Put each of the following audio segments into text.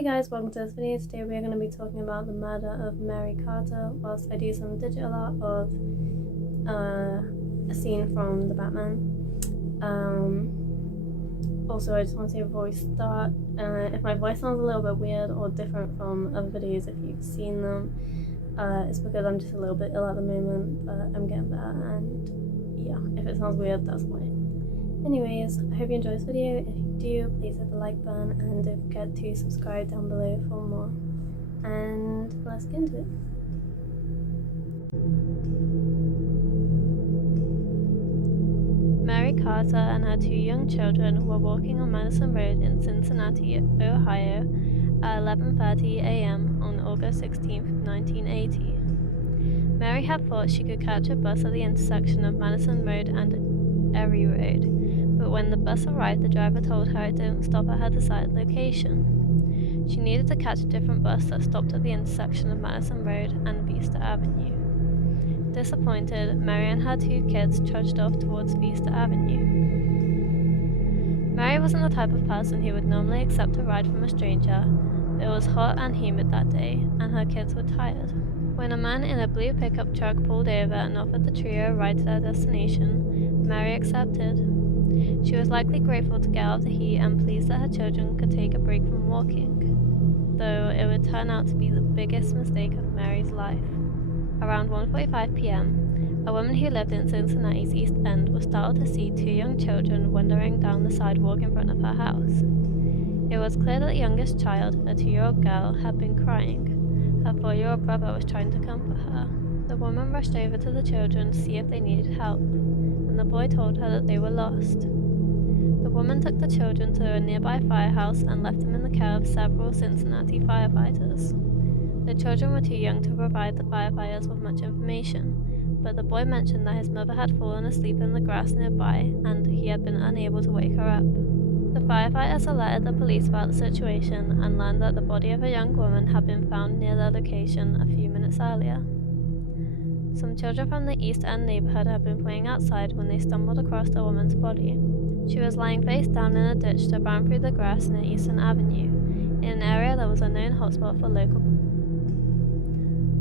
Hey guys, welcome to this video. Today we are going to be talking about the murder of Mary Carter whilst I do some digital art of a scene from the Batman. Also, I just want to say before we start, if my voice sounds a little bit weird or different from other videos if you've seen them, it's because I'm just a little bit ill at the moment, but I'm getting better, and yeah, if it sounds weird, that's why. Anyways, I hope you enjoyed this video. If you do, please hit the like button and don't forget to subscribe down below for more. And let's get into it. Mary Carter and her two young children were walking on Madison Road in Cincinnati, Ohio at 11:30 a.m. on August 16, 1980. Mary had thought she could catch a bus at the intersection of Madison Road and Erie Road, but when the bus arrived, the driver told her it didn't stop at her desired location. She needed to catch a different bus that stopped at the intersection of Madison Road and Vista Avenue. Disappointed, Mary and her two kids trudged off towards Vista Avenue. Mary wasn't the type of person who would normally accept a ride from a stranger, but it was hot and humid that day, and her kids were tired. When a man in a blue pickup truck pulled over and offered the trio a ride to their destination, Mary accepted. She was likely grateful to get out of the heat and pleased that her children could take a break from walking, though it would turn out to be the biggest mistake of Mary's life. Around 1:45 p.m., a woman who lived in Cincinnati's East End was startled to see two young children wandering down the sidewalk in front of her house. It was clear that the youngest child, a 2-year-old girl, had been crying. Her 4-year-old brother was trying to comfort her. The woman rushed over to the children to see if they needed help, and the boy told her that they were lost. The woman took the children to a nearby firehouse and left them in the care of several Cincinnati firefighters. The children were too young to provide the firefighters with much information, but the boy mentioned that his mother had fallen asleep in the grass nearby and he had been unable to wake her up. The firefighters alerted the police about the situation and learned that the body of a young woman had been found near their location a few minutes earlier. Some children from the East End neighborhood had been playing outside when they stumbled across the woman's body. She was lying face down in a ditch that ran through the grass near Eastern Avenue, in an area that was a known hotspot for local.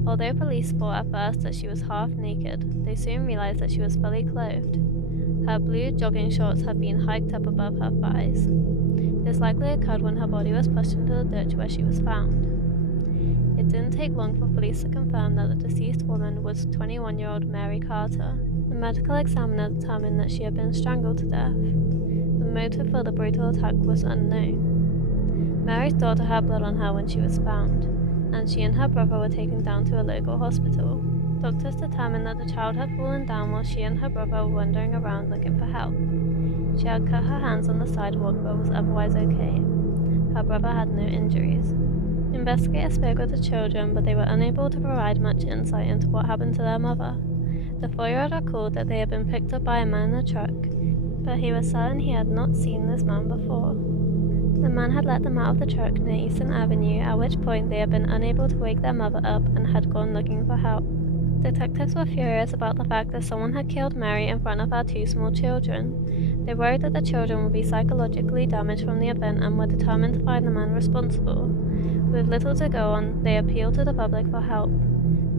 Although police thought at first that she was half naked, they soon realized that she was fully clothed. Her blue jogging shorts had been hiked up above her thighs. This likely occurred when her body was pushed into the ditch where she was found. It didn't take long for police to confirm that the deceased woman was 21-year-old Mary Carter. The medical examiner determined that she had been strangled to death. The motive for the brutal attack was unknown. Mary's daughter had blood on her when she was found, and she and her brother were taken down to a local hospital. Doctors determined that the child had fallen down while she and her brother were wandering around looking for help. She had cut her hands on the sidewalk but was otherwise okay. Her brother had no injuries. Investigators spoke with the children, but they were unable to provide much insight into what happened to their mother. The 4-year-old recalled that they had been picked up by a man in a truck, but he was certain he had not seen this man before. The man had let them out of the truck near Eastern Avenue, at which point they had been unable to wake their mother up and had gone looking for help. Detectives were furious about the fact that someone had killed Mary in front of her two small children. They worried that the children would be psychologically damaged from the event and were determined to find the man responsible. With little to go on, they appealed to the public for help.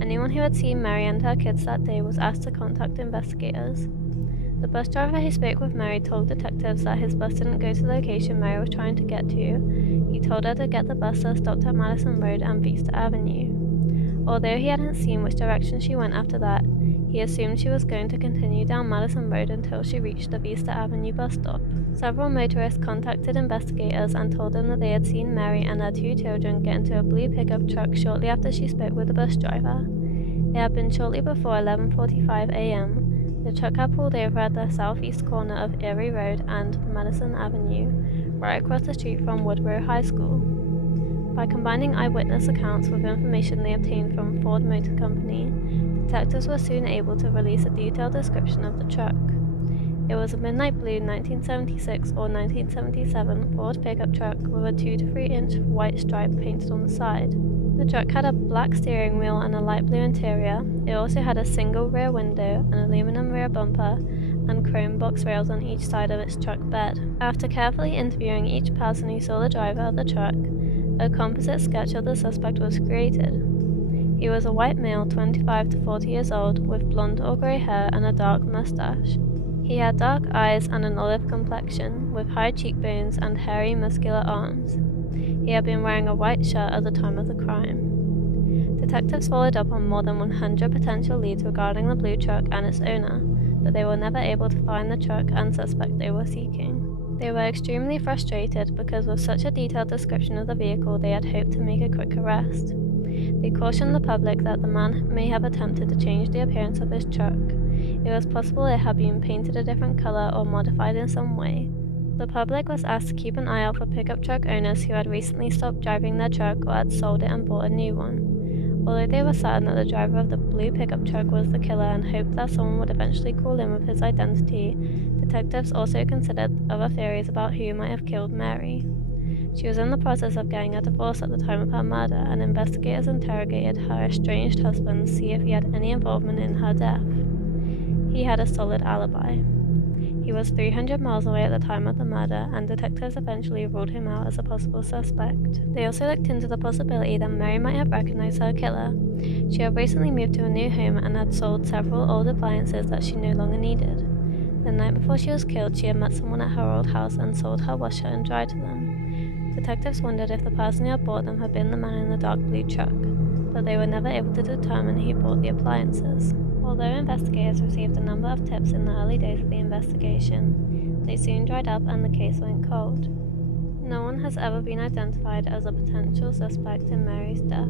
Anyone who had seen Mary and her kids that day was asked to contact investigators. The bus driver who spoke with Mary told detectives that his bus didn't go to the location Mary was trying to get to. He told her to get the bus that stopped at Madison Road and Vista Avenue. Although he hadn't seen which direction she went after that, he assumed she was going to continue down Madison Road until she reached the Vista Avenue bus stop. Several motorists contacted investigators and told them that they had seen Mary and her two children get into a blue pickup truck shortly after she spoke with the bus driver. It had been shortly before 11:45 a.m. The truck had pulled over at the southeast corner of Erie Road and Madison Avenue, right across the street from Woodrow High School. By combining eyewitness accounts with information they obtained from Ford Motor Company, detectives were soon able to release a detailed description of the truck. It was a midnight blue 1976 or 1977 Ford pickup truck with a 2 to 3 inch white stripe painted on the side. The truck had a black steering wheel and a light blue interior. It also had a single rear window, an aluminum rear bumper, and chrome box rails on each side of its truck bed. After carefully interviewing each person who saw the driver of the truck, A composite sketch of the suspect was created. He was a white male, 25 to 40 years old, with blonde or grey hair and a dark mustache. He had dark eyes and an olive complexion, with high cheekbones and hairy, muscular arms. He had been wearing a white shirt at the time of the crime. Detectives followed up on more than 100 potential leads regarding the blue truck and its owner, but they were never able to find the truck and suspect they were seeking. They were extremely frustrated because with such a detailed description of the vehicle, they had hoped to make a quick arrest. They cautioned the public that the man may have attempted to change the appearance of his truck. It was possible it had been painted a different color or modified in some way. The public was asked to keep an eye out for pickup truck owners who had recently stopped driving their truck or had sold it and bought a new one. Although they were certain that the driver of the blue pickup truck was the killer and hoped that someone would eventually call in with his identity, detectives also considered other theories about who might have killed Mary. She was in the process of getting a divorce at the time of her murder, and investigators interrogated her estranged husband to see if he had any involvement in her death. He had a solid alibi. He was 300 miles away at the time of the murder, and detectives eventually ruled him out as a possible suspect. They also looked into the possibility that Mary might have recognized her killer. She had recently moved to a new home and had sold several old appliances that she no longer needed. The night before she was killed, she had met someone at her old house and sold her washer and dryer to them. Detectives wondered if the person who had bought them had been the man in the dark blue truck, but they were never able to determine who bought the appliances. Although investigators received a number of tips in the early days of the investigation, they soon dried up and the case went cold. No one has ever been identified as a potential suspect in Mary's death.